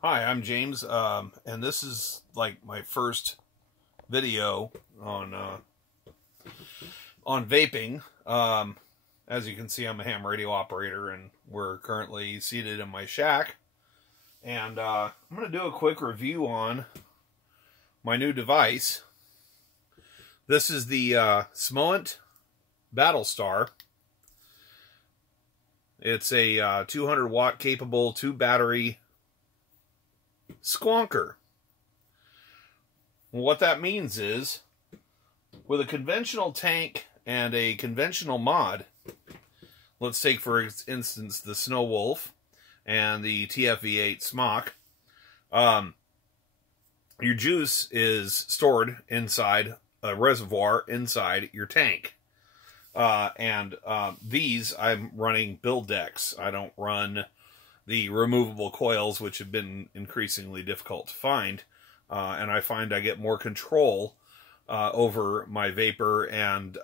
Hi, I'm James, and this is like my first video on vaping. As you can see, I'm a ham radio operator, and we're currently seated in my shack. And I'm going to do a quick review on my new device. This is the Smoant Battlestar. It's a 200 watt capable 2-battery squonker. What that means is, with a conventional tank and a conventional mod, let's take for instance the Snow Wolf and the TFV8 Smock, your juice is stored inside a reservoir inside your tank. These I'm running build decks. I don't run the removable coils, which have been increasingly difficult to find, and I find I get more control over my vapor and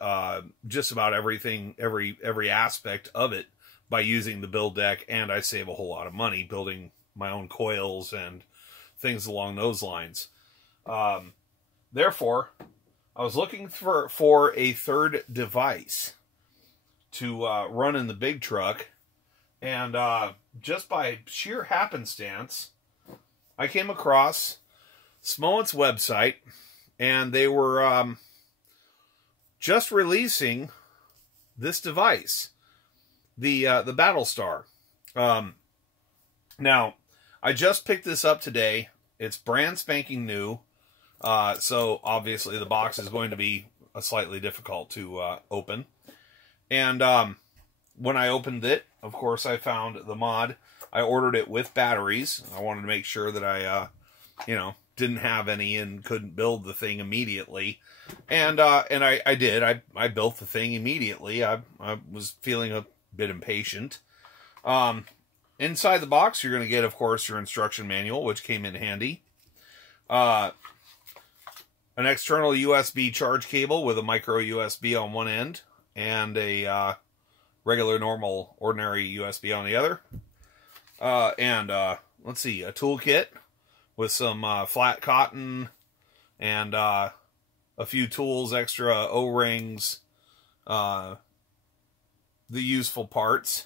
just about everything, every aspect of it by using the build deck, and I save a whole lot of money building my own coils and things along those lines. Therefore, I was looking for a third device to run in the big truck, and just by sheer happenstance, I came across Smoant's website, and they were just releasing this device, the Battlestar. Now, I just picked this up today. It's brand spanking new, so obviously the box is going to be slightly difficult to open. And when I opened it, of course, I found the mod. I ordered it with batteries. I wanted to make sure that I, didn't have any and couldn't build the thing immediately. And I did. I built the thing immediately. I was feeling a bit impatient. Inside the box, you're going to get, of course, your instruction manual, which came in handy. An external USB charge cable with a micro USB on one end, and a regular, normal, ordinary USB on the other. Let's see, a toolkit with some flat cotton and a few tools, extra O-rings, the useful parts.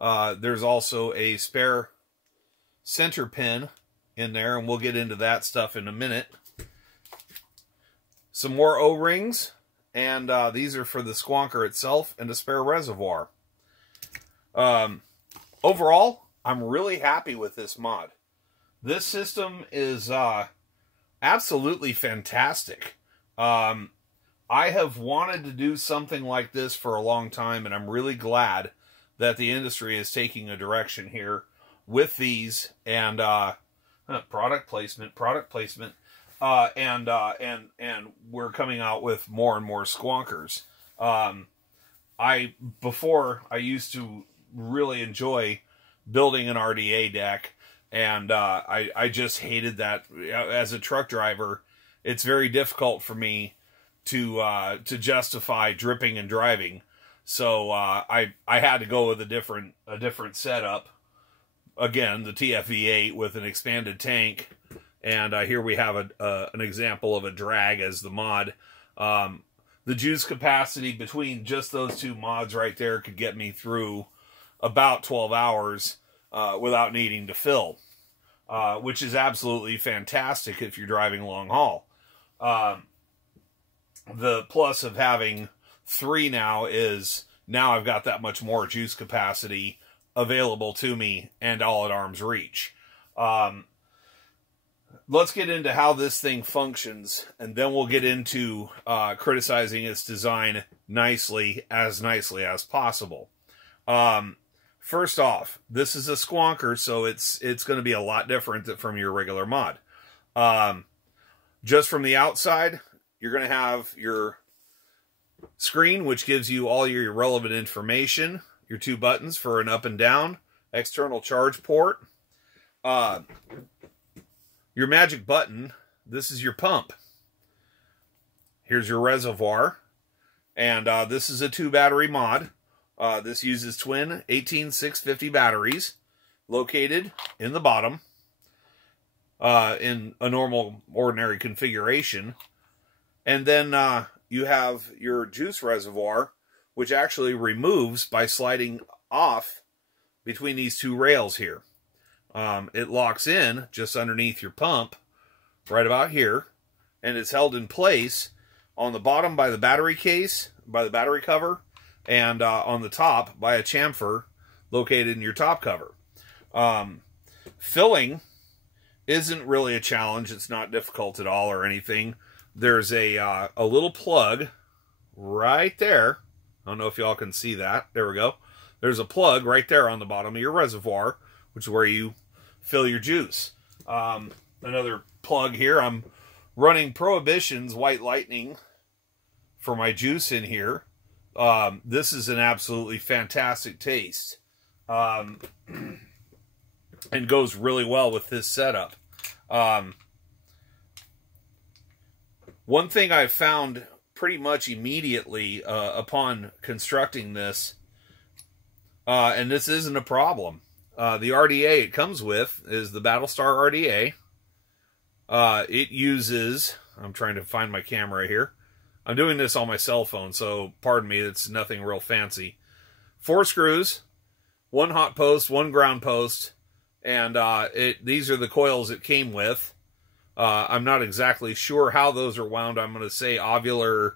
There's also a spare center pin in there, and we'll get into that stuff in a minute. Some more O-rings, and these are for the sqonker itself, and a spare reservoir. Overall, I'm really happy with this mod. This system is absolutely fantastic. I have wanted to do something like this for a long time, and I'm really glad that the industry is taking a direction here with these, and product placement, and we're coming out with more and more squonkers. Before I used to really enjoy building an RDA deck, and I just hated that. As a truck driver, it's very difficult for me to justify dripping and driving. So I had to go with a different setup. Again, the TFV8 with an expanded tank, and here we have an example of a drag as the mod. The juice capacity between just those two mods right there could get me through about 12 hours without needing to fill, which is absolutely fantastic if you're driving long haul. The plus of having 3 now is I've got that much more juice capacity available to me and all at arm's reach. Let's get into how this thing functions, and then we'll get into criticizing its design nicely as possible. First off, this is a sqonker, so it's going to be a lot different from your regular mod. Just from the outside, you're going to have your screen, which gives you all your relevant information, your 2 buttons for an up and down, external charge port, your magic button. This is your pump. Here's your reservoir, and this is a 2-battery mod. This uses twin 18650 batteries located in the bottom. in a normal, ordinary configuration. And then you have your juice reservoir, which actually removes by sliding off between these two rails here. It locks in just underneath your pump, right about here, and it's held in place on the bottom by the battery case, by the battery cover, and on the top by a chamfer located in your top cover. Filling isn't really a challenge. It's not difficult at all or anything. There's a little plug right there. I don't know if y'all can see that. There we go. There's a plug right there on the bottom of your reservoir, which is where you fill your juice. Another plug here. I'm running Prohibition's White Lightning for my juice in here. This is an absolutely fantastic taste. And goes really well with this setup. One thing I found pretty much immediately upon constructing this, and this isn't a problem, the RDA it comes with is the Battlestar RDA. It uses, I'm trying to find my camera here. I'm doing this on my cell phone, so pardon me, it's nothing real fancy. 4 screws, 1 hot post, 1 ground post, and these are the coils it came with. I'm not exactly sure how those are wound. I'm going to say ovular,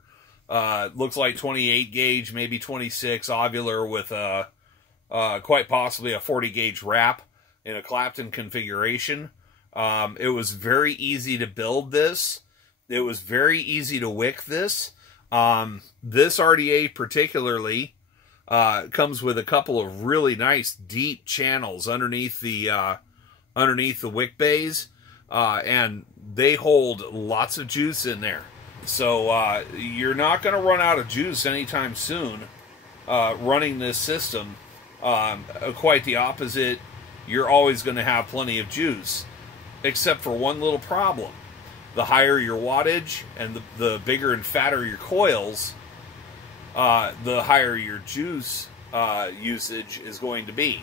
looks like 28 gauge, maybe 26 ovular with quite possibly a 40 gauge wrap in a Clapton configuration. It was very easy to build this. It was very easy to wick this. This RDA particularly comes with a couple of really nice deep channels underneath the wick bays. And they hold lots of juice in there. So you're not going to run out of juice anytime soon running this system. Quite the opposite. You're always going to have plenty of juice. Except for one little problem. The higher your wattage and the bigger and fatter your coils, the higher your juice usage is going to be.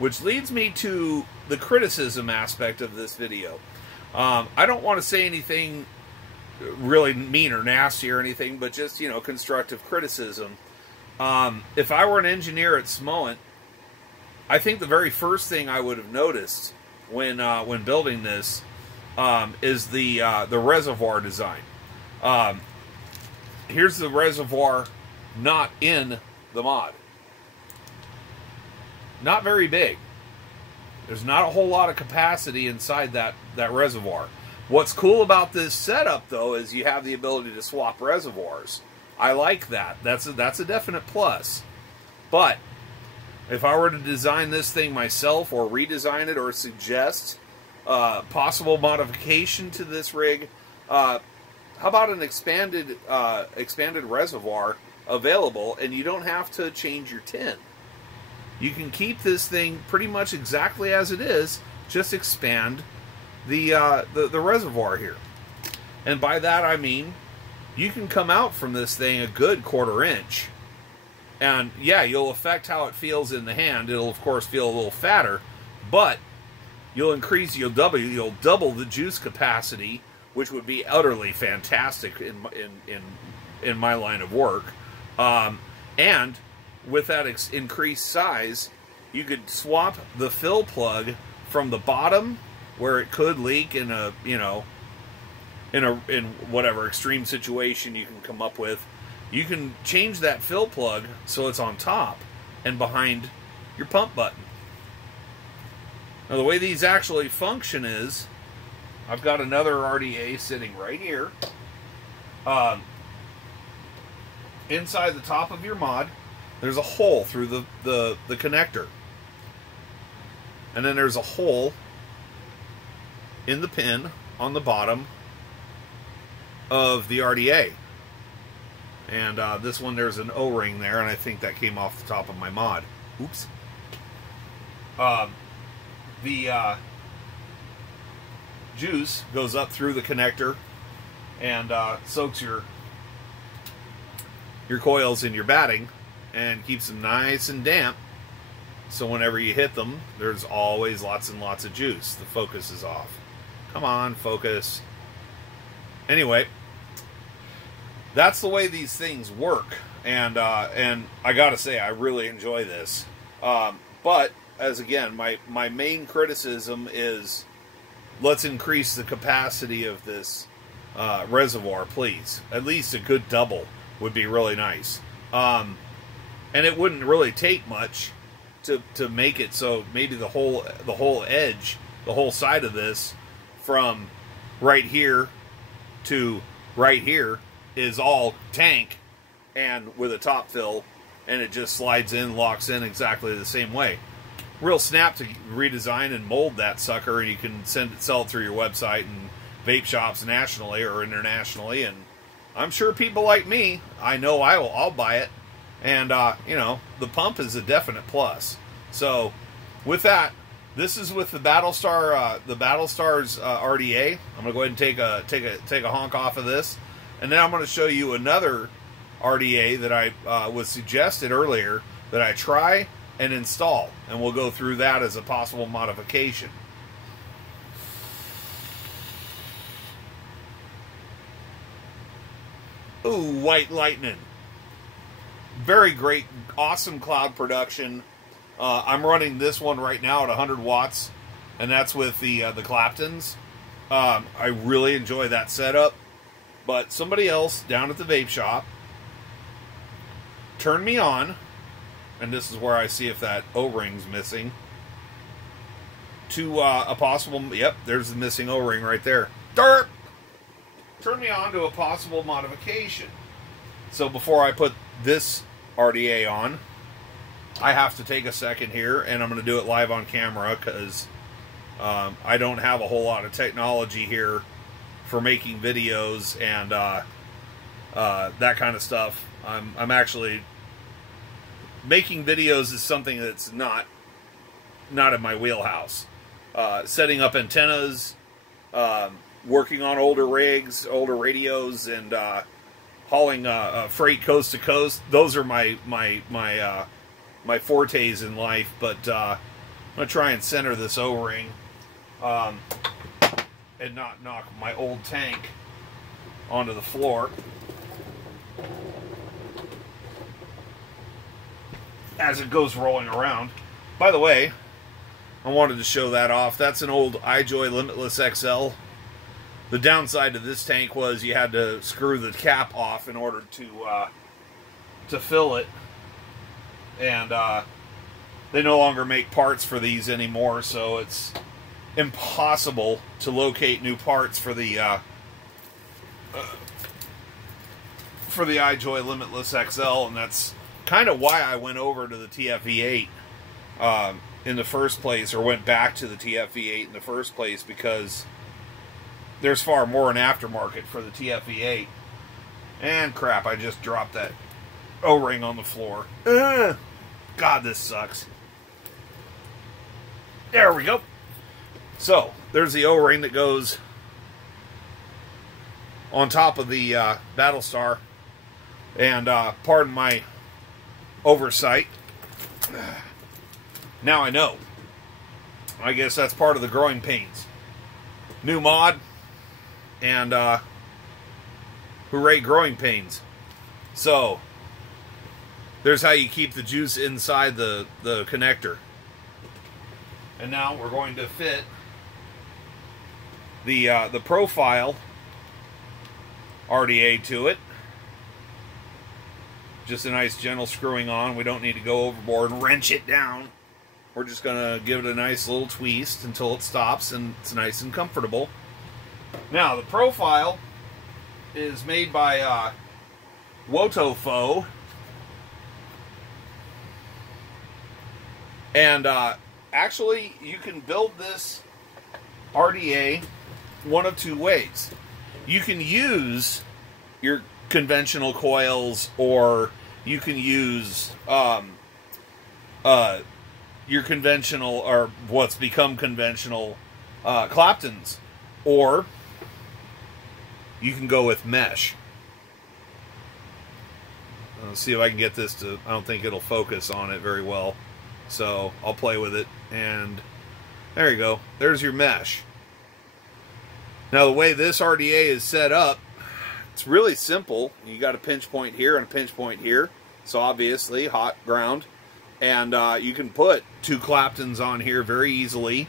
Which leads me to the criticism aspect of this video. I don't want to say anything really mean or nasty or anything, but just, you know, constructive criticism. If I were an engineer at Smoant, I think the very first thing I would have noticed when building this is the reservoir design. Here's the reservoir not in the mod. Not very big. There's not a whole lot of capacity inside that reservoir. What's cool about this setup, though, is you have the ability to swap reservoirs. I like that. That's a definite plus. But if I were to design this thing myself or redesign it or suggest possible modification to this rig, how about an expanded reservoir available, and you don't have to change your tin? You can keep this thing pretty much exactly as it is, just expand the reservoir here. And by that I mean, you can come out from this thing a good 1/4 inch. And yeah, you'll affect how it feels in the hand. It'll of course feel a little fatter, but you'll double the juice capacity, which would be utterly fantastic in my line of work. And with that increased size, you could swap the fill plug from the bottom, where it could leak in a, you know, in whatever extreme situation you can come up with. You can change that fill plug so it's on top and behind your pump button. Now the way these actually function is, I've got another RDA sitting right here. Inside the top of your mod, there's a hole through the connector. And then there's a hole in the pin on the bottom of the RDA. And this one, there's an O-ring there, and I think that came off the top of my mod. Oops. The juice goes up through the connector and soaks your coils in your batting and keeps them nice and damp, so whenever you hit them, there's always lots and lots of juice. The focus is off. Come on, focus. Anyway, that's the way these things work, and I gotta say, I really enjoy this. But as again, my main criticism is, let's increase the capacity of this reservoir, please. At least a good double would be really nice. And it wouldn't really take much to make it so maybe the whole edge, the whole side of this, from right here to right here, is all tank and with a top fill, and it just slides in, locks in exactly the same way. Real snap to redesign and mold that sucker, and you can sell it through your website and vape shops nationally or internationally, and I'm sure people like me, I know I'll buy it, and you know, the pump is a definite plus. So with that, this is with the Battlestar, Battlestar's RDA. I'm gonna go ahead and take a honk off of this, and then I'm gonna show you another RDA that I was suggested earlier that I try and install, and we'll go through that as a possible modification. Ooh, white lightning. Very great, awesome cloud production. I'm running this one right now at 100 watts, and that's with the Claptons. I really enjoy that setup, but somebody else down at the vape shop turned me on, and this is where I see if that O-ring's missing, to a possible, yep, there's the missing O-ring right there. Derp! Turned me on to a possible modification. So before I put this RDA on, I have to take a second here, and I'm going to do it live on camera, because I don't have a whole lot of technology here for making videos and that kind of stuff. I'm actually making videos is something that's not in my wheelhouse. Setting up antennas, working on older rigs, older radios, and hauling freight coast to coast. Those are my fortes in life. But I'm gonna try and center this O-ring and not knock my old tank onto the floor as it goes rolling around. By the way, I wanted to show that off. That's an old iJoy Limitless XL. The downside of this tank was you had to screw the cap off in order to fill it, and they no longer make parts for these anymore, so it's impossible to locate new parts for the iJoy Limitless XL, and that's kind of why I went over to the TFV8 in the first place, or went back to the TFV8 in the first place, because there's far more an aftermarket for the TFV8. And crap, I just dropped that O-ring on the floor. God, this sucks. There we go. So, there's the O-ring that goes on top of the Battlestar. And pardon my oversight. Now I know. I guess that's part of the growing pains. New mod, and hooray, growing pains. So, there's how you keep the juice inside the connector. And now we're going to fit the profile RDA to it. Just a nice gentle screwing on. We don't need to go overboard and wrench it down. We're just going to give it a nice little twist until it stops and it's nice and comfortable. Now, the profile is made by Wotofo. And actually, you can build this RDA one of two ways. You can use your conventional coils, or you can use your conventional, or what's become conventional, Claptons, or you can go with mesh. Let's see if I can get this to, I don't think it'll focus on it very well, so I'll play with it, and there you go, there's your mesh. Now the way this RDA is set up, it's really simple. You got a pinch point here and a pinch point here. So obviously hot ground. And you can put 2 Claptons on here very easily.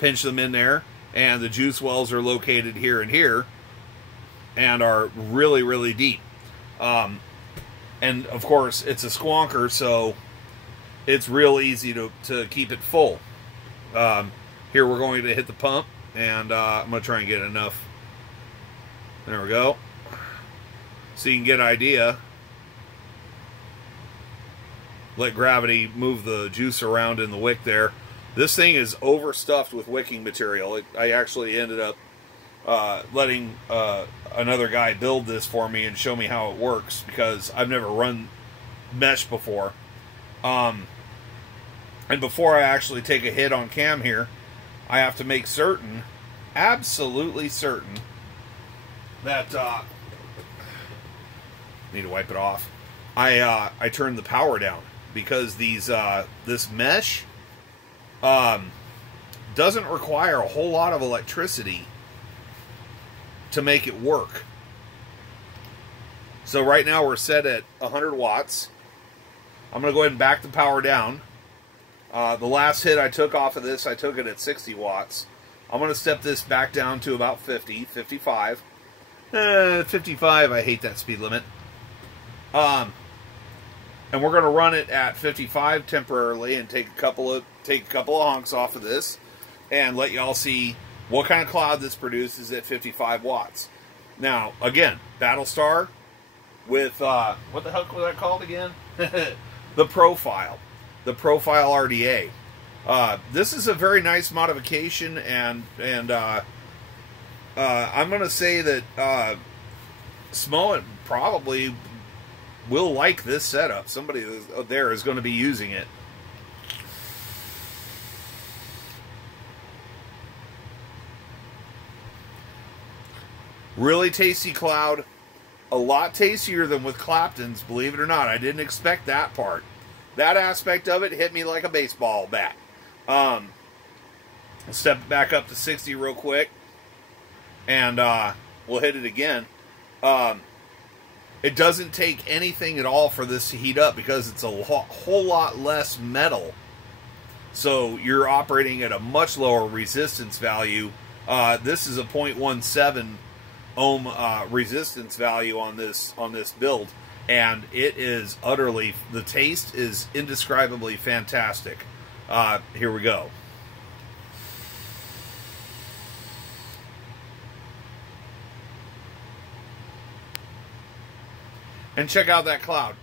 Pinch them in there. And the juice wells are located here and here. And are really, really deep. And of course it's a squonker, so it's real easy to keep it full. Here we're going to hit the pump. And I'm going to try and get enough. There we go. So you can get an idea. Let gravity move the juice around in the wick there. This thing is overstuffed with wicking material. I actually ended up letting another guy build this for me and show me how it works, because I've never run mesh before. And before I actually take a hit on cam here, I have to make certain, absolutely certain, that need to wipe it off. I turn the power down, because this mesh doesn't require a whole lot of electricity to make it work. So right now we're set at 100 watts. I'm going to go ahead and back the power down. The last hit I took off of this, I took it at 60 watts. I'm going to step this back down to about 50, 55. 55, I hate that speed limit. And we're going to run it at 55 temporarily and take a couple of honks off of this and let y'all see what kind of cloud this produces at 55 watts. Now, again, Battlestar with, what the heck was that called again? The Profile. The Profile RDA. This is a very nice modification, and I'm going to say that Smoant probably will like this setup. Somebody there is going to be using it. Really tasty cloud. A lot tastier than with Clapton's, believe it or not. I didn't expect that part. That aspect of it hit me like a baseball bat. Step it back up to 60 real quick. And we'll hit it again. It doesn't take anything at all for this to heat up, because it's a whole lot less metal. So you're operating at a much lower resistance value. This is a 0.17 ohm resistance value on this build, and it is utterly, the taste is indescribably fantastic. Here we go. And check out that cloud.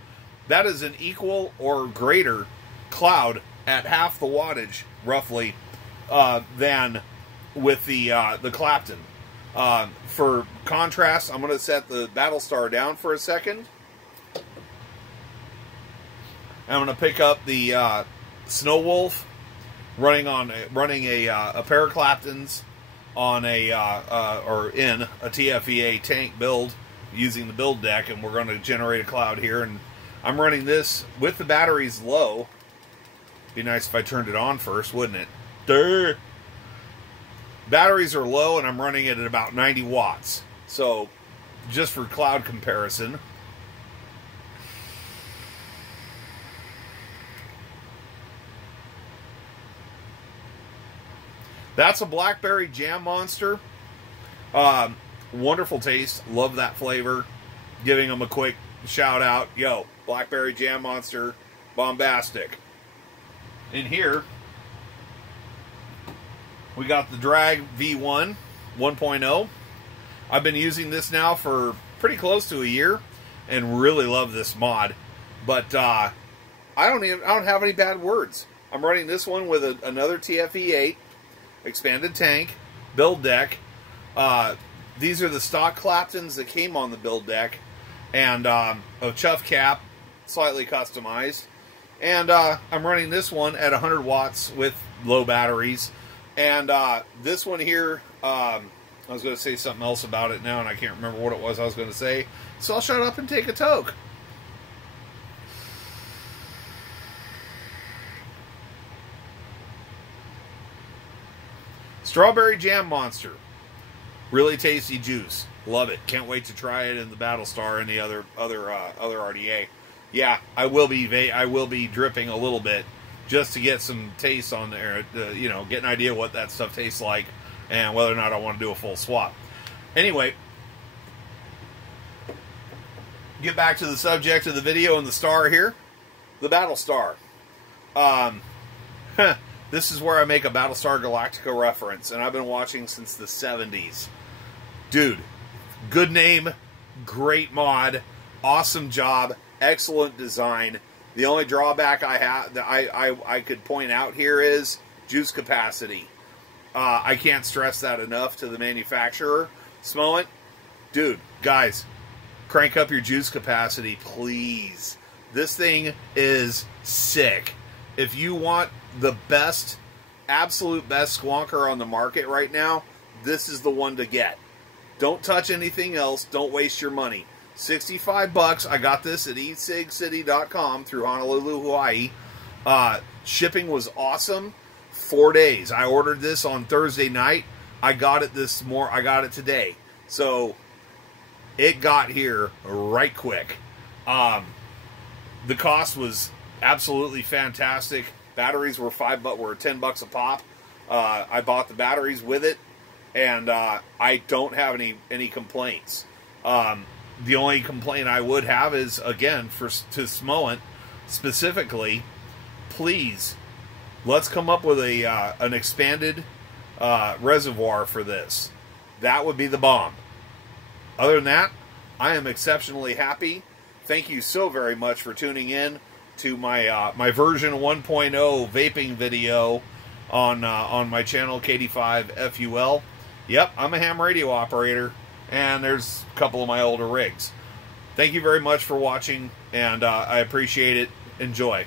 That is an equal or greater cloud at half the wattage, roughly, than with the Clapton. For contrast, I'm going to set the Battlestar down for a second. I'm going to pick up the Snow Wolf, running a pair of Claptons on or in a TFEA tank build using the build deck, and we're going to generate a cloud here. And I'm running this with the batteries low. Be nice if I turned it on first, wouldn't it? Durr. Batteries are low, and I'm running it at about 90 watts. So, just for cloud comparison. That's a Blackberry Jam Monster. Wonderful taste. Love that flavor. Giving them a quick shout out. Yo, Blackberry Jam Monster, bombastic. In here, we got the Drag V1 1.0. I've been using this now for pretty close to a year and really love this mod. But I don't have any bad words. I'm running this one with another TFE8 expanded tank build deck. These are the stock Claptons that came on the build deck, and a chuff cap, slightly customized. And I'm running this one at 100 watts with low batteries. And this one here, I was going to say something else about it now, and I can't remember what it was I was going to say. So I'll shut up and take a toke. Strawberry Jam Monster. Really tasty juice. Love it. Can't wait to try it in the Battlestar and the other RDA. Yeah, I will be dripping a little bit just to get some taste on there, you know, get an idea what that stuff tastes like and whether or not I want to do a full swap. Anyway, get back to the subject of the video and the star here, the Battlestar. This is where I make a Battlestar Galactica reference, and I've been watching since the 70s. Dude, good name, great mod, awesome job, excellent design. The only drawback I have that I could point out here is juice capacity. I can't stress that enough to the manufacturer. Smoant, dude, guys, crank up your juice capacity, please. This thing is sick. If you want the best, absolute best squonker on the market right now, this is the one to get. Don't touch anything else. Don't waste your money. $65. I got this at esigcity.com through Honolulu, Hawaii. Shipping was awesome. 4 days. I ordered this on Thursday night. I got it I got it today. So it got here right quick. The cost was absolutely fantastic. Batteries were $10 a pop. I bought the batteries with it, and I don't have any complaints. The only complaint I would have is, again, to Smoant specifically, please, let's come up with an expanded reservoir for this. That would be the bomb. Other than that, I am exceptionally happy. Thank you so very much for tuning in to my my version 1.0 vaping video on my channel, KD5FUL. Yep, I'm a ham radio operator, and there's a couple of my older rigs. Thank you very much for watching, and I appreciate it. Enjoy.